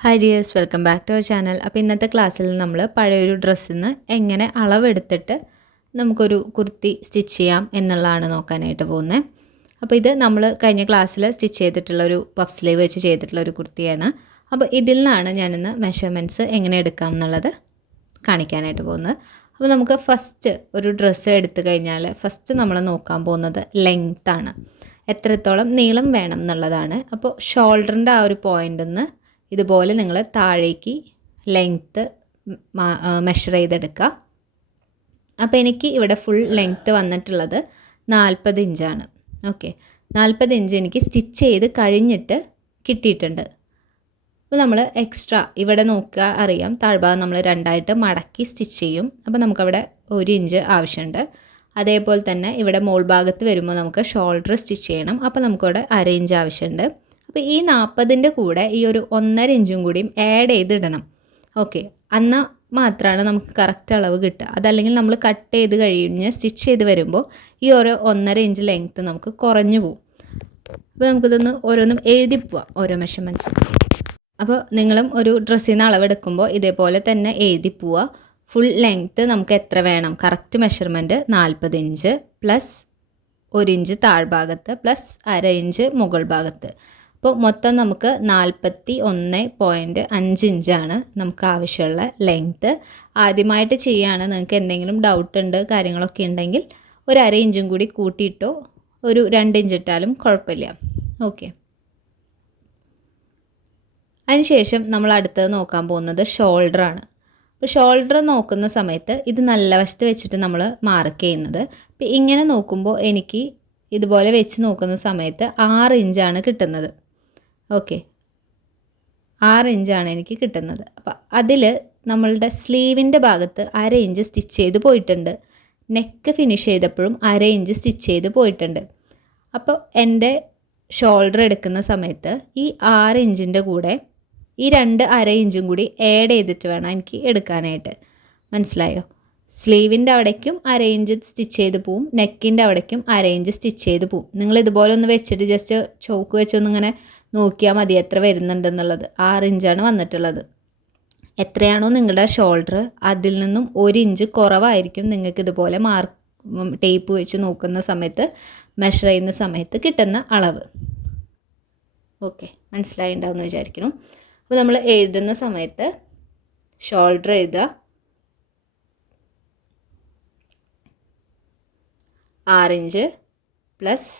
Hi dears welcome back to our channel അപ്പോൾ ഇന്നത്തെ ക്ലാസ്സിൽ നമ്മൾ പഴയൊരു ഡ്രസ്സിൽ നിന്ന് എങ്ങനെ അളവെടുത്തിട്ട് നമുക്കൊരു കുർത്തി സ്റ്റിച്ച് ചെയ്യാം എന്നുള്ളതാണ് നോക്കാനായിട്ട് പോകുന്നത് അപ്പോൾ ഇത് നമ്മൾ കഴിഞ്ഞ ക്ലാസ്സിൽ സ്റ്റിച്ച് ചെയ്തിട്ടുള്ള ഒരു പഫ് സ്ലീവ് വെച്ച് ചെയ്തിട്ടുള്ള ഒരു കുർത്തിയാണ്. അപ്പോൾ ഇതിൽ നിന്നാണ് ഞാനിന്ന് മെഷർമെന്റ്സ് എങ്ങനെ എടുക്കാം എന്നുള്ളത് കാണിക്കാനായിട്ട് പോകുന്നത്. അപ്പോൾ നമുക്ക് ഫസ്റ്റ് ഒരു ഡ്രസ്സ് എടുത്തു കഴിഞ്ഞാൽ ഫസ്റ്റ് നമ്മൾ നോക്കാൻ പോകുന്നത് ലെങ്ത്താണ് എത്രത്തോളം നീളം വേണം എന്നുള്ളതാണ്. അപ്പോൾ ഷോൾഡറിന്റെ ആ ഒരു പോയിന്റിൽ നിന്ന് ഇതുപോലെ നിങ്ങൾ താഴേക്ക് ലെങ്ത്ത് മെഷർ ചെയ്തെടുക്കുക. അപ്പോൾ എനിക്ക് ഇവിടെ ഫുൾ ലെങ്ത്ത് വന്നിട്ടുള്ളത് നാൽപ്പത് ഇഞ്ചാണ്. ഓക്കെ നാൽപ്പത് ഇഞ്ച് എനിക്ക് സ്റ്റിച്ച് ചെയ്ത് കഴിഞ്ഞിട്ട് കിട്ടിയിട്ടുണ്ട്. അപ്പോൾ നമ്മൾ എക്സ്ട്രാ ഇവിടെ നോക്കുക അറിയാം. താഴ്ഭാഗം നമ്മൾ രണ്ടായിട്ട് മടക്കി സ്റ്റിച്ച് ചെയ്യും. അപ്പോൾ നമുക്കവിടെ ഒരു ഇഞ്ച് ആവശ്യമുണ്ട്. അതേപോലെ തന്നെ ഇവിടെ മോൾ ഭാഗത്ത് വരുമ്പോൾ നമുക്ക് ഷോൾഡർ സ്റ്റിച്ച് ചെയ്യണം. അപ്പോൾ നമുക്കിവിടെ അര ഇഞ്ച് ആവശ്യമുണ്ട്. അപ്പോൾ ഈ നാൽപ്പതിന്റെ കൂടെ ഈ ഒരു ഒന്നര ഇഞ്ചും കൂടിയും ആഡ് ചെയ്തിടണം. ഓക്കെ എന്നാൽ മാത്രമാണ് നമുക്ക് കറക്റ്റ് അളവ് കിട്ടുക. അതല്ലെങ്കിൽ നമ്മൾ കട്ട് ചെയ്ത് കഴിഞ്ഞ് സ്റ്റിച്ച് ചെയ്ത് വരുമ്പോൾ ഈ ഓരോ ഒന്നര ഇഞ്ച് ലെങ്ത്ത് നമുക്ക് കുറഞ്ഞു പോകും അപ്പോൾ നമുക്കിതൊന്ന് ഓരോന്നും എഴുതി പോവാം ഓരോ മെഷർമെന്റ്സ് അപ്പോൾ നിങ്ങളും ഒരു ഡ്രസ്സിൽ നിന്ന് അളവെടുക്കുമ്പോൾ ഇതേപോലെ തന്നെ എഴുതി പോവുക ഫുൾ ലെങ്ത്ത് നമുക്ക് എത്ര വേണം? കറക്റ്റ് മെഷർമെന്റ് നാൽപ്പത് ഇഞ്ച് പ്ലസ് ഒരു ഇഞ്ച് താഴ്ഭാഗത്ത് പ്ലസ് അര ഇഞ്ച് മുകൾ ഭാഗത്ത് അപ്പോൾ മൊത്തം നമുക്ക് നാൽപ്പത്തി ഒന്ന് പോയിന്റ് അഞ്ച് ഇഞ്ചാണ് നമുക്ക് ആവശ്യമുള്ള ലെങ്ത്ത് ആദ്യമായിട്ട് ചെയ്യുകയാണ്. നിങ്ങൾക്ക് എന്തെങ്കിലും ഡൗട്ട് ഉണ്ട് കാര്യങ്ങളൊക്കെ ഉണ്ടെങ്കിൽ ഒരു അര ഇഞ്ചും കൂടി കൂട്ടിയിട്ടോ ഒരു രണ്ട് ഇഞ്ച് ഇട്ടാലും കുഴപ്പമില്ല. ഓക്കെ അതിനുശേഷം നമ്മൾ അടുത്തത് നോക്കാൻ പോകുന്നത് ഷോൾഡർ ആണ്. അപ്പോൾ ഷോൾഡർ നോക്കുന്ന സമയത്ത് ഇത് നല്ല വശത്ത് വെച്ചിട്ട് നമ്മൾ മാർക്ക് ചെയ്യുന്നത്. ഇപ്പം ഇങ്ങനെ നോക്കുമ്പോൾ എനിക്ക് ഇതുപോലെ വെച്ച് നോക്കുന്ന സമയത്ത് ആറ് ഇഞ്ചാണ് കിട്ടുന്നത്. ഓക്കെ. ആറ് ഇഞ്ചാണ് എനിക്ക് കിട്ടുന്നത്. അപ്പോൾ അതിൽ നമ്മളുടെ സ്ലീവിന്റെ ഭാഗത്ത് അര ഇഞ്ച് സ്റ്റിച്ച് ചെയ്ത് പോയിട്ടുണ്ട്. നെക്ക് ഫിനിഷ് ചെയ്തപ്പോഴും അര ഇഞ്ച് സ്റ്റിച്ച് ചെയ്ത് പോയിട്ടുണ്ട്. അപ്പോൾ എന്റെ ഷോൾഡർ എടുക്കുന്ന സമയത്ത് ഈ ആറ് ഇഞ്ചിന്റെ കൂടെ ഈ രണ്ട് അര ഇഞ്ചും കൂടി ആഡ് ചെയ്തിട്ട് വേണം എനിക്ക് എടുക്കാനായിട്ട്. മനസ്സിലായോ? സ്ലീവിന്റെ അവിടേക്കും അര ഇഞ്ച് സ്റ്റിച്ച് ചെയ്ത് പോവും. നെക്കിന്റെ അവിടേക്കും അര ഇഞ്ച് സ്റ്റിച്ച് ചെയ്ത് പോവും. നിങ്ങൾ ഇതുപോലെ ഒന്ന് വെച്ചിട്ട് ജസ്റ്റ് ചോക്ക് വെച്ചൊന്നിങ്ങനെ നോക്കിയാൽ മതി എത്ര വരുന്നുണ്ടെന്നുള്ളത്. ആറ് ഇഞ്ചാണ് വന്നിട്ടുള്ളത്. എത്രയാണോ നിങ്ങളുടെ ഷോൾഡർ അതിൽ നിന്നും ഒരു ഇഞ്ച് കുറവായിരിക്കും നിങ്ങൾക്ക് ഇതുപോലെ മാർക്ക് ടേപ്പ് വെച്ച് നോക്കുന്ന സമയത്ത് മെഷർ ചെയ്യുന്ന സമയത്ത് കിട്ടുന്ന അളവ്. ഓക്കെ മനസ്സിലായിണ്ടാവും എന്ന് വിചാരിക്കുന്നു. അപ്പോൾ നമ്മൾ എഴുതുന്ന സമയത്ത് ഷോൾഡർ എഴുതുക. ആറിഞ്ച് plus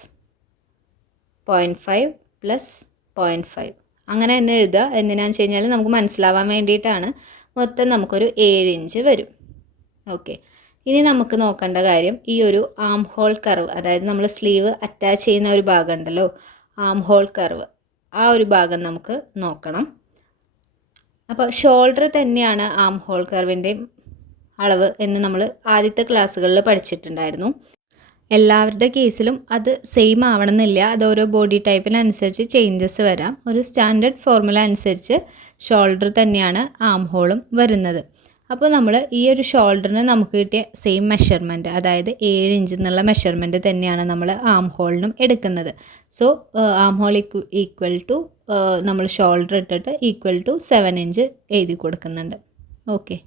point five plus point five അങ്ങനെ തന്നെ എഴുതുക. എന്തിനാന്ന് വെച്ച് കഴിഞ്ഞാൽ നമുക്ക് മനസ്സിലാവാൻ വേണ്ടിയിട്ടാണ്. മൊത്തം നമുക്കൊരു ഏഴ് ഇഞ്ച് വരും. ഓക്കെ ഇനി നമുക്ക് നോക്കേണ്ട കാര്യം ഈ ഒരു ആം ഹോൾ കർവ് അതായത് നമ്മൾ സ്ലീവ് അറ്റാച്ച് ചെയ്യുന്ന ഒരു ഭാഗം ഉണ്ടല്ലോ ആം ഹോൾ കർവ് ആ ഒരു ഭാഗം നമുക്ക് നോക്കണം. അപ്പോൾ ഷോൾഡർ തന്നെയാണ് ആം ഹോൾ കർവിന്റെയും അളവ് എന്ന് നമ്മൾ ആദ്യത്തെ ക്ലാസ്സുകളിൽ പഠിച്ചിട്ടുണ്ടായിരുന്നു. എല്ലാവരുടെ കേസിലും അത് സെയിം ആവണമെന്നില്ല. അത് ഓരോ ബോഡി ടൈപ്പിനനുസരിച്ച് ചേഞ്ചസ് വരാം. ഒരു സ്റ്റാൻഡേർഡ് ഫോർമുല അനുസരിച്ച് ഷോൾഡർ തന്നെയാണ് ആം ഹോളും വരുന്നത്. അപ്പോൾ നമ്മൾ ഈ ഒരു ഷോൾഡറിന് നമുക്ക് കിട്ടിയ സെയിം മെഷർമെന്റ് അതായത് ഏഴ് ഇഞ്ച് എന്നുള്ള മെഷർമെന്റ് തന്നെയാണ് നമ്മൾ ആം ഹോളിനും എടുക്കുന്നത്. So armhole equal to നമ്മൾ ഷോൾഡർ ഇട്ടിട്ട് ഈക്വൽ ടു സെവൻ ഇഞ്ച് എഴുതി കൊടുക്കുന്നുണ്ട്. ഓക്കെ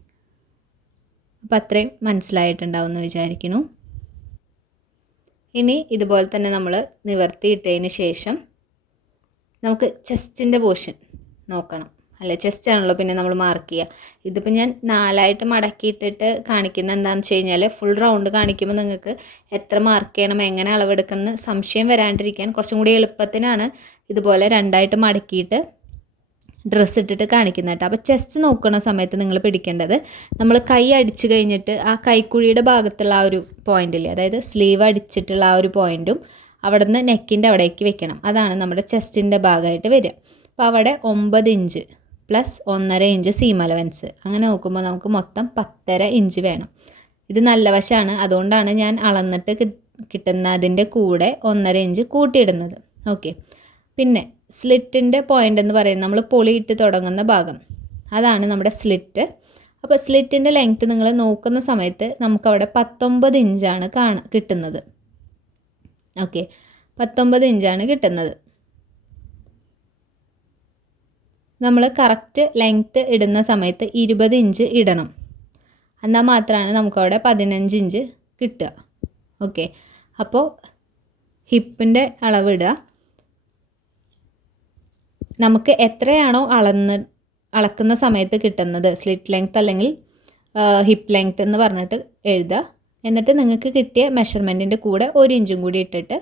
അപ്പോൾ അത്രയും മനസ്സിലായിട്ടുണ്ടാവും എന്ന് വിചാരിക്കുന്നു. ഇനി ഇതുപോലെ തന്നെ നമ്മൾ നിവർത്തിയിട്ടതിന് ശേഷം നമുക്ക് ചെസ്റ്റിന്റെ പോർഷൻ നോക്കണം. അല്ലെ? ചെസ്റ്റ് ആണല്ലോ പിന്നെ നമ്മൾ മാർക്ക് ചെയ്യുക ഇതിപ്പോൾ ഞാൻ നാലായിട്ട് മടക്കിയിട്ടിട്ട് കാണിക്കുന്ന എന്താണെന്ന് വെച്ച് കഴിഞ്ഞാൽ ഫുൾ റൗണ്ട് കാണിക്കുമ്പോൾ നിങ്ങൾക്ക് എത്ര മാർക്ക് ചെയ്യണം എങ്ങനെ അളവെടുക്കണം സംശയം വരാണ്ടിരിക്കാൻ കുറച്ചും കൂടി എളുപ്പത്തിനാണ് ഇതുപോലെ രണ്ടായിട്ട് മടക്കിയിട്ട് ഡ്രസ്സ് ഇട്ടിട്ട് കാണിക്കുന്ന കേട്ടോ. അപ്പോൾ ചെസ്റ്റ് നോക്കുന്ന സമയത്ത് നിങ്ങൾ പിടിക്കേണ്ടത് നമ്മൾ കൈ അടിച്ചു കഴിഞ്ഞിട്ട് ആ കൈക്കുഴിയുടെ ഭാഗത്തുള്ള ആ ഒരു പോയിന്റില്ലേ അതായത് സ്ലീവ് അടിച്ചിട്ടുള്ള ആ ഒരു പോയിന്റും അവിടെ നിന്ന് നെക്കിന്റെ അവിടേക്ക് വെക്കണം. അതാണ് നമ്മുടെ ചെസ്റ്റിന്റെ ഭാഗമായിട്ട് വരിക. അപ്പോൾ അവിടെ ഒമ്പത് ഇഞ്ച് പ്ലസ് ഒന്നര ഇഞ്ച് സീം അലവൻസ് അങ്ങനെ നോക്കുമ്പോൾ നമുക്ക് മൊത്തം പത്തര ഇഞ്ച് വേണം. ഇത് നല്ല വശമാണ് അതുകൊണ്ടാണ് ഞാൻ അളന്നിട്ട് കിട്ടുന്ന കിട്ടുന്നതിന്റെ കൂടെ ഒന്നര ഇഞ്ച് കൂട്ടിയിടുന്നത്. ഓക്കെ പിന്നെ സ്ലിറ്റിന്റെ പോയിന്റ് എന്ന് പറയുന്നത് നമ്മൾ പൊളിയിട്ട് തുടങ്ങുന്ന ഭാഗം. അതാണ് നമ്മുടെ സ്ലിറ്റ് അപ്പോൾ സ്ലിറ്റിന്റെ ലെങ്ത്ത് നിങ്ങൾ നോക്കുന്ന സമയത്ത് നമുക്കവിടെ പത്തൊമ്പത് ഇഞ്ചാണ് കാണ കിട്ടുന്നത്. ഓക്കെ പത്തൊമ്പത് ഇഞ്ചാണ് കിട്ടുന്നത്. നമ്മൾ കറക്റ്റ് ലെങ്ത്ത് ഇടുന്ന സമയത്ത് ഇരുപത് ഇഞ്ച് ഇടണം. എന്നാൽ മാത്രമാണ് നമുക്കവിടെ പതിനഞ്ച് ഇഞ്ച് കിട്ടുക. ഓക്കെ അപ്പോൾ ഹിപ്പിന്റെ അളവിടുക നമുക്ക് എത്രയാണോ അളന്ന് അളക്കുന്ന സമയത്ത് കിട്ടുന്നത്. സ്ലിറ്റ് ലെങ്ത് അല്ലെങ്കിൽ ഹിപ്പ് ലെങ്ത് എന്ന് പറഞ്ഞിട്ട് എഴുതുക. എന്നിട്ട് നിങ്ങൾക്ക് കിട്ടിയ മെഷർമെന്റിന്റെ കൂടെ ഒരു ഇഞ്ചും കൂടി ഇട്ടിട്ട്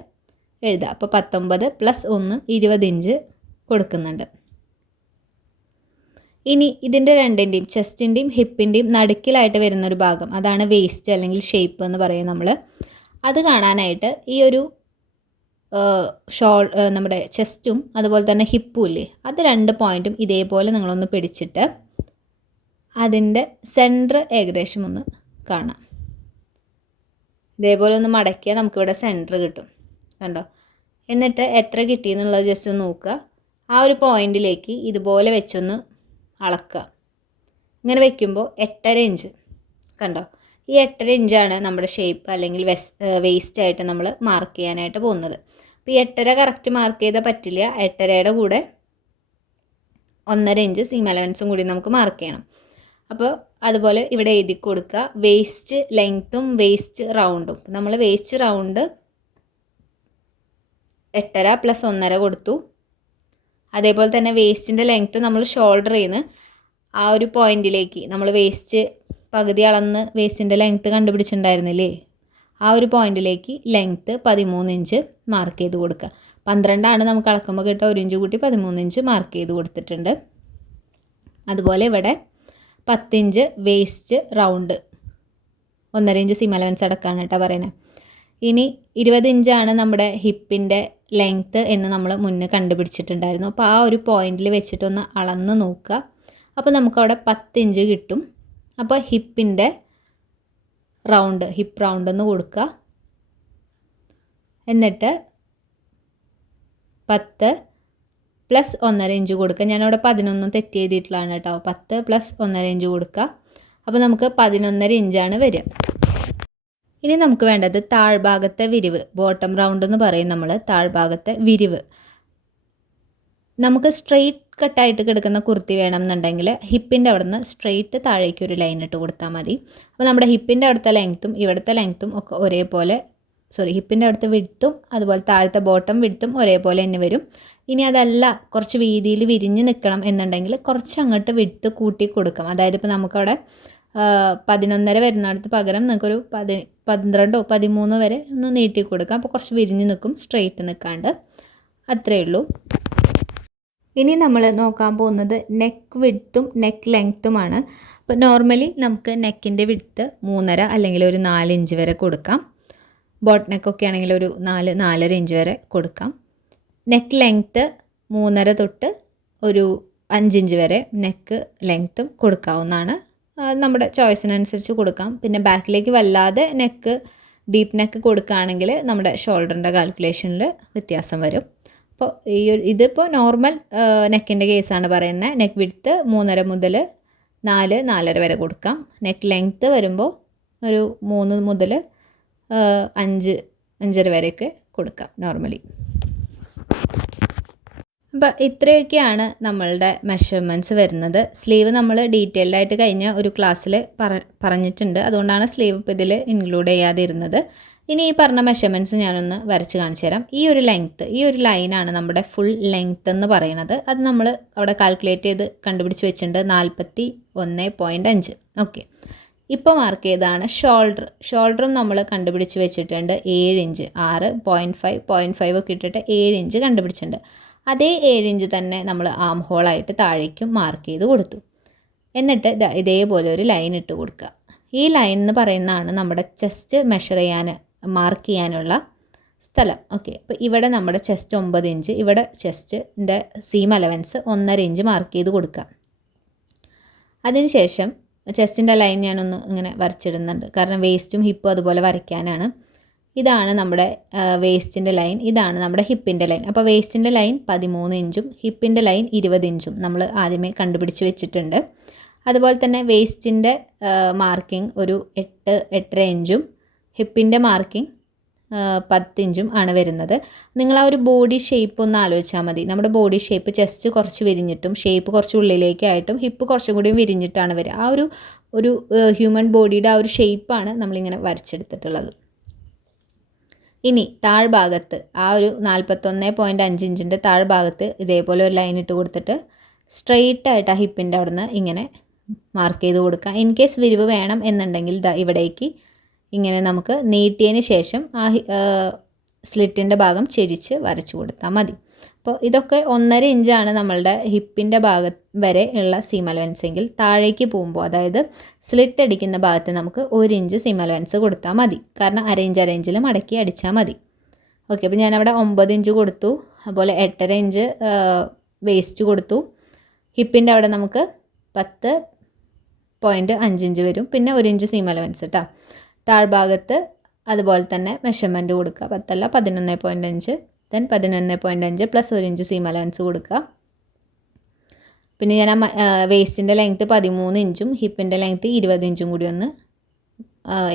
എഴുതുക. അപ്പോൾ പത്തൊമ്പത് പ്ലസ് ഒന്ന് ഇരുപത് ഇഞ്ച് കൊടുക്കുന്നുണ്ട്. ഇനി ഇതിന്റെ രണ്ടിന്റെയും ചെസ്റ്റിന്റെയും ഹിപ്പിന്റെയും നടുക്കിലായിട്ട് വരുന്നൊരു ഭാഗം. അതാണ് വേസ്റ്റ് അല്ലെങ്കിൽ ഷേപ്പ് എന്ന് പറയും നമ്മൾ അത് കാണാനായിട്ട് ഈ ഒരു ഷോൾ നമ്മുടെ ചെസ്റ്റും അതുപോലെ തന്നെ ഹിപ്പും ഇല്ലേ? അത് രണ്ട് പോയിന്റും ഇതേപോലെ നിങ്ങളൊന്ന് പിടിച്ചിട്ട് അതിന്റെ സെന്റർ ഏകദേശം ഒന്ന് കാണാം. ഇതേപോലെ ഒന്ന് മടക്കിയാൽ നമുക്കിവിടെ സെന്റർ കിട്ടും. കണ്ടോ? എന്നിട്ട് എത്ര കിട്ടിയെന്നുള്ളത് ജസ്റ്റ് ഒന്ന് നോക്കുക. ആ ഒരു പോയിന്റിലേക്ക് ഇതുപോലെ വെച്ചൊന്ന് അളക്കുക. ഇങ്ങനെ വെക്കുമ്പോൾ എട്ടര ഇഞ്ച് കണ്ടോ? ഈ എട്ടര ഇഞ്ചാണ് നമ്മുടെ ഷേപ്പ് അല്ലെങ്കിൽ വെസ് വേസ്റ്റ് ആയിട്ട് നമ്മൾ മാർക്ക് ചെയ്യാനായിട്ട് പോകുന്നത്. അപ്പോൾ ഈ എട്ടര കറക്റ്റ് മാർക്ക് ചെയ്താൽ പറ്റില്ല. എട്ടരയുടെ കൂടെ ഒന്നര ഇഞ്ച് സീം അലവൻസും കൂടി നമുക്ക് മാർക്ക് ചെയ്യണം. അപ്പോൾ അതുപോലെ ഇവിടെ എഴുതി കൊടുക്കുക. വേസ്റ്റ് ലെങ്ത്തും വേസ്റ്റ് റൗണ്ടും നമ്മൾ വേസ്റ്റ് റൗണ്ട് എട്ടര പ്ലസ് ഒന്നര കൊടുത്തു. അതേപോലെ തന്നെ വേസ്റ്റിന്റെ ലെങ്ത്ത് നമ്മൾ ഷോൾഡർ ചെയ്യുന്ന. ആ ഒരു പോയിന്റിലേക്ക് നമ്മൾ വേസ്റ്റ് പകുതി അളന്ന് വേസ്റ്റിന്റെ ലെങ്ത്ത് കണ്ടുപിടിച്ചിട്ടുണ്ടായിരുന്നില്ലേ? ആ ഒരു പോയിന്റിലേക്ക് ലെങ്ത്ത് പതിമൂന്ന് ഇഞ്ച് മാർക്ക് ചെയ്ത് കൊടുക്കുക പന്ത്രണ്ടാണ് നമുക്ക് അളക്കുമ്പോൾ കിട്ടുക. ഒരു ഇഞ്ച് കൂട്ടി പതിമൂന്ന് ഇഞ്ച് മാർക്ക് ചെയ്ത് കൊടുത്തിട്ടുണ്ട്. അതുപോലെ ഇവിടെ പത്തിഞ്ച് വേസ്റ്റ് റൗണ്ട് ഒന്നര ഇഞ്ച് സിം അലവൻസ് അടക്കാണ് കേട്ടോ പറയുന്നത്. ഇനി ഇരുപത് ഇഞ്ചാണ് നമ്മുടെ ഹിപ്പിന്റെ ലെങ്ത്ത് എന്ന് നമ്മൾ മുന്നേ കണ്ടുപിടിച്ചിട്ടുണ്ടായിരുന്നു. അപ്പോൾ ആ ഒരു പോയിന്റിൽ വെച്ചിട്ടൊന്ന് അളന്ന് നോക്കുക അപ്പോൾ നമുക്കവിടെ പത്തിഞ്ച് കിട്ടും. അപ്പോൾ ഹിപ്പിന്റെ റൗണ്ട് ഹിപ്പ് റൗണ്ട് എന്ന് കൊടുക്കുക. എന്നിട്ട് പത്ത് പ്ലസ് ഒന്നര ഇഞ്ച് കൊടുക്കുക. ഞാനവിടെ പതിനൊന്ന് തെറ്റ് ചെയ്തിട്ടുള്ളതാണ് കേട്ടോ. പത്ത് പ്ലസ് ഒന്നര ഇഞ്ച് കൊടുക്കുക. അപ്പോൾ നമുക്ക് പതിനൊന്നര ഇഞ്ചാണ് വരിക. ഇനി നമുക്ക് വേണ്ടത് താഴ്ഭാഗത്തെ വിരിവ് ബോട്ടം റൗണ്ട് എന്ന് പറയും നമ്മൾ താഴ്ഭാഗത്തെ വിരിവ്. നമുക്ക് സ്ട്രെയിറ്റ് കട്ടായിട്ട് കിടക്കുന്ന കുർത്തി വേണം എന്നുണ്ടെങ്കിൽ ഹിപ്പിന്റെ അവിടെ നിന്ന് സ്ട്രെയിറ്റ് താഴേക്ക് ഒരു ലൈൻ ഇട്ട് കൊടുത്താൽ മതി. അപ്പോൾ നമ്മുടെ ഹിപ്പിന്റെ അവിടുത്തെ ലെങ്ത്തും ഇവിടുത്തെ ലെങ്ത്തും ഒക്കെ ഒരേപോലെ സോറി ഹിപ്പിന്റെ അവിടുത്തെ വിടുത്തും അതുപോലെ താഴത്തെ ബോട്ടം വിടുത്തും ഒരേപോലെ തന്നെ വരും. ഇനി അതല്ല കുറച്ച് വീതിയിൽ വിരിഞ്ഞ് നിൽക്കണം എന്നുണ്ടെങ്കിൽ കുറച്ച് അങ്ങോട്ട് വിടുത്ത് കൂട്ടി കൊടുക്കും. അതായത് ഇപ്പോൾ നമുക്കവിടെ പതിനൊന്നര വരുന്നിടത്ത് പകരം നിങ്ങൾക്കൊരു പതി പന്ത്രണ്ടോ പതിമൂന്നോ വരെ ഒന്ന് നീട്ടി കൊടുക്കാം. അപ്പോൾ കുറച്ച് വിരിഞ്ഞ് നിൽക്കും സ്ട്രെയിറ്റ് നിൽക്കാണ്ട്. അത്രയേ ഉള്ളൂ. ഇനി നമ്മൾ നോക്കാൻ പോകുന്നത് നെക്ക് വിഡ്ത്തും നെക്ക് ലെങ്ത്തുമാണ് അപ്പോൾ നോർമലി നമുക്ക് നെക്കിന്റെ വിഡ്ത്ത് മൂന്നര അല്ലെങ്കിൽ ഒരു നാല് ഇഞ്ച് വരെ കൊടുക്കാം. ബോട്ട് നെക്കൊക്കെ ആണെങ്കിൽ ഒരു നാല് നാലര ഇഞ്ച് വരെ കൊടുക്കാം. നെക്ക് ലെങ്ത്ത് മൂന്നര തൊട്ട് ഒരു അഞ്ചിഞ്ച് വരെ നെക്ക് ലെങ്ത്തും കൊടുക്കാവുന്നതാണ്. നമ്മുടെ ചോയ്സിനനുസരിച്ച് കൊടുക്കാം. പിന്നെ ബാക്കിലേക്ക് വല്ലാതെ നെക്ക് ഡീപ്പ് നെക്ക് കൊടുക്കുകയാണെങ്കിൽ നമ്മുടെ ഷോൾഡറിന്റെ കാൽക്കുലേഷനിൽ വ്യത്യാസം വരും. അപ്പോൾ ഈ ഇതിപ്പോൾ നോർമൽ നെക്കിന്റെ കേസാണ് പറയുന്നത് നെക്ക് വിടുത്ത് മൂന്നര മുതൽ നാല് നാലര വരെ കൊടുക്കാം. നെക്ക് ലെങ്ത്ത് വരുമ്പോൾ ഒരു മൂന്ന് മുതൽ അഞ്ച് അഞ്ചര വരെയൊക്കെ കൊടുക്കാം നോർമലി അപ്പോൾ ഇത്രയൊക്കെയാണ് നമ്മളുടെ മെഷർമെന്റ്സ് വരുന്നത്. സ്ലീവ് നമ്മൾ ഡീറ്റെയിൽഡ് ആയിട്ട് കഴിഞ്ഞ ഒരു ക്ലാസ്സിൽ പറ പറഞ്ഞിട്ടുണ്ട്. അതുകൊണ്ടാണ് സ്ലീവ് ഇപ്പോൾ ഇതിൽ ഇൻക്ലൂഡ് ചെയ്യാതിരുന്നത്. ഇനി ഈ പറഞ്ഞ മെഷർമെന്റ്സ് ഞാനൊന്ന് വരച്ച് കാണിച്ചു തരാം. ഈ ഒരു ലെങ്ത്ത് ഈ ഒരു ലൈനാണ് നമ്മുടെ ഫുൾ ലെങ്ത്ത് എന്ന് പറയുന്നത്. അത് നമ്മൾ അവിടെ കാൽക്കുലേറ്റ് ചെയ്ത് കണ്ടുപിടിച്ച് വെച്ചിട്ടുണ്ട് നാൽപ്പത്തി ഒന്ന് പോയിന്റ് അഞ്ച്. ഓക്കെ ഇപ്പോൾ മാർക്ക് ചെയ്തതാണ് ഷോൾഡർ ഷോൾഡറും നമ്മൾ കണ്ടുപിടിച്ച് വെച്ചിട്ടുണ്ട് ഏഴ് ഇഞ്ച്. ആറ് പോയിന്റ് ഫൈവ് പോയിന്റ് ഫൈവ് ഒക്കെ ഇട്ടിട്ട് ഏഴ് ഇഞ്ച് കണ്ടുപിടിച്ചിട്ടുണ്ട്. അതേ ഏഴ് ഇഞ്ച് തന്നെ നമ്മൾ ആം ഹോളായിട്ട് താഴേക്കും മാർക്ക് ചെയ്ത് കൊടുത്തു. എന്നിട്ട് ഇതേപോലെ ഒരു ലൈൻ ഇട്ട് കൊടുക്കുക. ഈ ലൈൻ എന്ന് പറയുന്നതാണ് നമ്മുടെ ചെസ്റ്റ് മെഷർ ചെയ്യാൻ മാർക്ക് ചെയ്യാനുള്ള സ്ഥലം. ഓക്കെ അപ്പോൾ ഇവിടെ നമ്മുടെ ചെസ്റ്റ് ഒമ്പത് ഇഞ്ച് ഇവിടെ ചെസ്റ്റിന്റെ സീം അലവൻസ് ഒന്നര ഇഞ്ച് മാർക്ക് ചെയ്ത് കൊടുക്കുക. അതിനുശേഷം ചെസ്റ്റിന്റെ ലൈൻ ഞാനൊന്ന് ഇങ്ങനെ വരച്ചിടുന്നുണ്ട്. കാരണം വേസ്റ്റും ഹിപ്പും അതുപോലെ വരയ്ക്കാനാണ്. ഇതാണ് നമ്മുടെ വേസ്റ്റിന്റെ ലൈൻ ഇതാണ് നമ്മുടെ ഹിപ്പിന്റെ ലൈൻ അപ്പോൾ വേസ്റ്റിന്റെ ലൈൻ പതിമൂന്ന് ഇഞ്ചും ഹിപ്പിന്റെ ലൈൻ ഇരുപത് ഇഞ്ചും നമ്മൾ ആദ്യമേ കണ്ടുപിടിച്ച് വെച്ചിട്ടുണ്ട്. അതുപോലെ തന്നെ വേസ്റ്റിന്റെ മാർക്കിംഗ് ഒരു എട്ട് എട്ടര ഇഞ്ചും ഹിപ്പിന്റെ മാർക്കിംഗ് പത്തിഞ്ചും ആണ് വരുന്നത്. നിങ്ങൾ ആ ഒരു ബോഡി ഷേപ്പ് ഒന്ന് ആലോചിച്ചാൽ മതി. നമ്മുടെ ബോഡി ഷേപ്പ് ചെസ്റ്റ് കുറച്ച് വിരിഞ്ഞിട്ടും ഷേപ്പ് കുറച്ച് ഉള്ളിലേക്കായിട്ടും ഹിപ്പ് കുറച്ചും കൂടി വിരിഞ്ഞിട്ടാണ് വരിക. ആ ഒരു ഒരു ഹ്യൂമൻ ബോഡിയുടെ ആ ഒരു ഷേപ്പാണ് നമ്മളിങ്ങനെ വരച്ചെടുത്തിട്ടുള്ളത്. ഇനി താഴ്ഭാഗത്ത് ആ ഒരു നാൽപ്പത്തൊന്ന് പോയിന്റ് അഞ്ച് ഇഞ്ചിന്റെ താഴ്ഭാഗത്ത് ഇതേപോലെ ഒരു ലൈൻ ഇട്ട് കൊടുത്തിട്ട് സ്ട്രെയിറ്റ് ആയിട്ട് ആ ഹിപ്പിന്റെ അവിടുന്ന് ഇങ്ങനെ മാർക്ക് ചെയ്ത് കൊടുക്കുക. ഇൻ കേസ് വിരിവ് വേണം എന്നുണ്ടെങ്കിൽ ഇതാ ഇവിടേക്ക് ഇങ്ങനെ നമുക്ക് നീട്ടിയതിന് ശേഷം ആ സ്ലിറ്റിന്റെ ഭാഗം ചെരിച്ച് വരച്ചു കൊടുത്താൽ മതി. അപ്പോൾ ഇതൊക്കെ ഒന്നര ഇഞ്ചാണ് നമ്മളുടെ ഹിപ്പിന്റെ ഭാഗം വരെ ഉള്ള സീം അലവൻസ് എങ്കിൽ താഴേക്ക് പോകുമ്പോൾ അതായത് സ്ലിറ്റ് അടിക്കുന്ന ഭാഗത്ത് നമുക്ക് ഒരു ഇഞ്ച് സീം അലവൻസ് കൊടുത്താൽ മതി. കാരണം അര ഇഞ്ച് അര ഇഞ്ചിൽ മടക്കി അടിച്ചാൽ മതി. ഓക്കെ അപ്പോൾ ഞാനവിടെ ഒമ്പത് ഇഞ്ച് കൊടുത്തു. അതുപോലെ എട്ടര ഇഞ്ച് വേസ്റ്റ് കൊടുത്തു. ഹിപ്പിന്റെ അവിടെ നമുക്ക് പത്ത് പോയിന്റ് അഞ്ച് ഇഞ്ച് വരും. പിന്നെ ഒരു ഇഞ്ച് സീം അലവൻസ് കേട്ടോ താഴ്ഭാഗത്ത് അതുപോലെ തന്നെ മെഷർമെന്റ് കൊടുക്കുക. പത്തല്ല പതിനൊന്ന് പോയിന്റ് അഞ്ച്. ദെൻ പതിനൊന്ന് പോയിന്റ് അഞ്ച് പ്ലസ് ഒരു ഇഞ്ച് സീം അലവൻസ് കൊടുക്കുക. പിന്നെ ഞാൻ വേസ്റ്റിന്റെ ലെങ്ത്ത് പതിമൂന്ന് ഇഞ്ചും ഹിപ്പിന്റെ ലെങ്ത്ത് ഇരുപത് ഇഞ്ചും കൂടി ഒന്ന്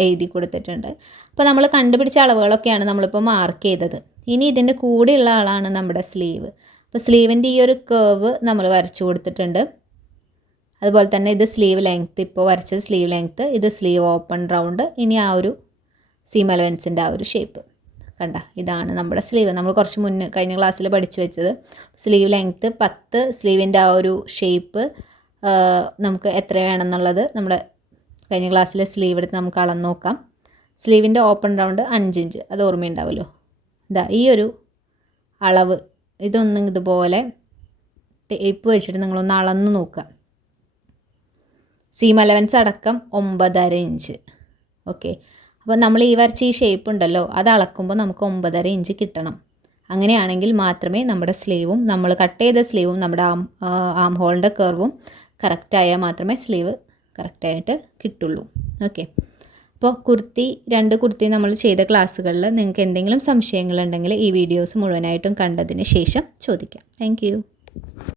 എഴുതി കൊടുത്തിട്ടുണ്ട്. അപ്പോൾ നമ്മൾ കണ്ടുപിടിച്ച അളവുകളൊക്കെയാണ് നമ്മളിപ്പോൾ മാർക്ക് ചെയ്തത്. ഇനി ഇതിന്റെ കൂടെയുള്ള ആളാണ് നമ്മുടെ സ്ലീവ്. അപ്പോൾ സ്ലീവിന്റെ ഈ ഒരു കേവ് നമ്മൾ വരച്ചു കൊടുത്തിട്ടുണ്ട്. അതുപോലെ തന്നെ ഇത് സ്ലീവ് ലെങ്ത്ത് ഇപ്പോൾ വരച്ചത് സ്ലീവ് ലെങ്ത്ത് ഇത് സ്ലീവ് ഓപ്പൺ റൗണ്ട് ഇനി ആ ഒരു സീം അലവൻസിന്റെ ആ ഒരു ഷേപ്പ് കണ്ട ഇതാണ് നമ്മുടെ സ്ലീവ് നമ്മൾ കുറച്ച് മുന്നേ കഴിഞ്ഞ ക്ലാസ്സിൽ പഠിച്ചു വെച്ചത്. സ്ലീവ് ലെങ്ത്ത് പത്ത് സ്ലീവിന്റെ ആ ഒരു ഷേപ്പ് നമുക്ക് എത്ര വേണമെന്നുള്ളത് നമ്മുടെ കഴിഞ്ഞ ക്ലാസ്സിലെ സ്ലീവ് എടുത്ത് നമുക്ക് അളന്ന് നോക്കാം. സ്ലീവിന്റെ ഓപ്പൺ റൗണ്ട് അഞ്ച് ഇഞ്ച് അത് ഓർമ്മയുണ്ടാവുമല്ലോ ഇതാ ഈ ഒരു അളവ്. ഇതൊന്നും ഇതുപോലെ ടേപ്പ് വെച്ചിട്ട് നിങ്ങളൊന്ന് അളന്ന് നോക്കുക. സീം അലവൻസ് അടക്കം ഒമ്പതര ഇഞ്ച് ഓക്കെ അപ്പോൾ നമ്മൾ ഈ വരച്ച ഈ ഷേപ്പ് ഉണ്ടല്ലോ അത് അളക്കുമ്പോൾ നമുക്ക് ഒമ്പതര ഇഞ്ച് കിട്ടണം. അങ്ങനെയാണെങ്കിൽ മാത്രമേ നമ്മുടെ സ്ലീവും നമ്മൾ കട്ട് ചെയ്ത സ്ലീവും നമ്മുടെ ആം ആം ഹോളിന്റെ കർവും കറക്റ്റായാൽ മാത്രമേ സ്ലീവ് കറക്റ്റായിട്ട് കിട്ടുള്ളൂ. ഓക്കെ അപ്പോൾ കുർത്തി രണ്ട് കുർത്തി നമ്മൾ ചെയ്ത ക്ലാസ്സുകളിൽ നിങ്ങൾക്ക് എന്തെങ്കിലും സംശയങ്ങളുണ്ടെങ്കിൽ ഈ വീഡിയോസ് മുഴുവനായിട്ടും കണ്ടതിന് ശേഷം ചോദിക്കാം. താങ്ക്